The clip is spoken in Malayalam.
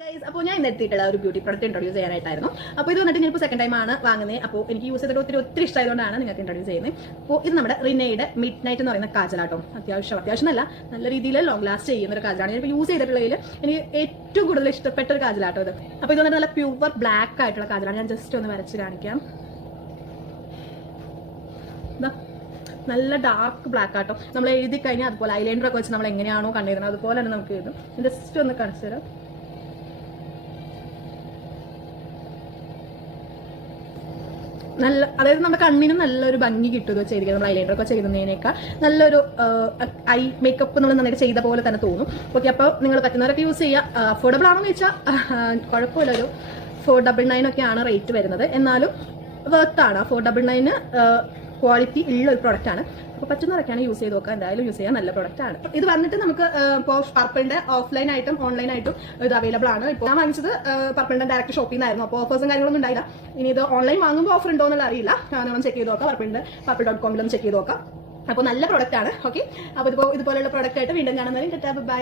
ഗൈസ്, അപ്പോൾ ഞാൻ ഇന്ന് എത്തിയിട്ടുള്ള ഒരു ബ്യൂട്ടി പ്രോഡക്റ്റ് ഇൻട്രൊഡ്യൂസ് ചെയ്യാനായിട്ടായിരുന്നു. അപ്പോൾ ഇത് വന്നിട്ട് ഞാനിപ്പോൾ സെക്കൻഡ് ടൈം ആണ് വാങ്ങുന്നത്. അപ്പോൾ എനിക്ക് യൂസ് ചെയ്തിട്ട് ഒത്തിരി ഇഷ്ടമായതുകൊണ്ടാണ് നിങ്ങൾക്ക് ഇൻട്രൊഡ്യൂസ് ചെയ്യുന്നത്. അപ്പോൾ ഇത് നമ്മുടെ റിനയുടെ മിഡ് നൈറ്റ് എന്ന് പറയുന്ന കാജലാട്ടോ. അത്യാവശ്യം നല്ല രീതിയിൽ ലോങ് ലാസ്റ്റ് ചെയ്യുന്ന ഒരു കാജലാണ്. ഞാനിപ്പോൾ യൂസ് ചെയ്തിട്ടുള്ളതിൽ എനിക്ക് ഏറ്റവും കൂടുതൽ ഇഷ്ടപ്പെട്ട ഒരു കാജലാട്ടോ ഇത്. അപ്പോൾ ഇത് വന്നിട്ട് നല്ല പ്യൂർ ബ്ലാക്ക് ആയിട്ടുള്ള കാജലാണ്. ഞാൻ ജസ്റ്റ് ഒന്ന് വരച്ച് കാണിക്കാം. നല്ല ഡാർക്ക് ബ്ലാക്ക് ആട്ടോ. നമ്മൾ എഴുതി കഴിഞ്ഞാൽ അതുപോലെ ഐലൈനർ ഒക്കെ വെച്ച് നമ്മൾ എങ്ങനെയാണോ കണ്ടിരുന്നത് അതുപോലെ തന്നെ നമുക്ക് എഴുതും. ജസ്റ്റ് ഒന്ന് കാണിച്ചു തരാം. നല്ല, അതായത് നമ്മുടെ കണ്ണിനും നല്ലൊരു ഭംഗി കിട്ടുക ചെയ്തിരിക്കുന്നത്. നമ്മൾ ഐലൈനർ ഒക്കെ ചെയ്യുന്നതിനേക്കാൾ നല്ലൊരു ഐ മേക്കപ്പ് നമ്മൾ നന്നായിട്ട് ചെയ്ത പോലെ തന്നെ തോന്നും. ഓക്കെ, അപ്പോൾ നിങ്ങൾ പറ്റുന്നവരൊക്കെ യൂസ് ചെയ്യുക. അഫോർഡബിൾ ആണോ എന്ന് വെച്ചാൽ കുഴപ്പമില്ല. ഒരു 499 ഒക്കെയാണ് റേറ്റ് വരുന്നത്. എന്നാലും വെർത്താണ്. 499 ക്വാളിറ്റി ഉള്ള ഒരു പ്രൊഡക്റ്റ് ആണ്. അപ്പോൾ പറ്റുന്നവരൊക്കെയാണ് യൂസ് ചെയ്ത് നോക്കുക. എന്തായാലും യൂസ് ചെയ്യാൻ നല്ല പ്രൊഡക്റ്റ് ആണ്. ഇത് വന്നിട്ട് നമുക്ക് ഇപ്പോൾ പർപ്പിളിന്റെ ഓഫ്ലൈൻ ആയിട്ടും ഓൺലൈൻ ആയിട്ടും ഇത് അവൈലബിൾ ആണ്. ഇപ്പോൾ ഞാൻ വാങ്ങിച്ചത് പർപ്പിളിന്റെ ഡയറക്റ്റ് ഷോപ്പിൽ നിന്നായിരുന്നു. അപ്പോൾ ഓഫേഴ്സും കാര്യങ്ങളൊന്നും ഉണ്ടായില്ല. ഇനി ഇത് ഓൺലൈൻ വാങ്ങുമ്പോൾ ഓഫർ ഉണ്ടോ എന്നുള്ള അറിയില്ല. നമ്മൾ ചെക്ക് ചെയ്ത് നോക്കാം. purple.com ചെക്ക് ചെയ്ത് നോക്കാം. അപ്പോൾ നല്ല പ്രൊഡക്റ്റ് ആണ്. ഓക്കെ, അപ്പോൾ ഇതുപോലെയുള്ള പ്രൊഡക്റ്റ് ആയിട്ട് വീണ്ടും കാണുന്നവരും ബൈ.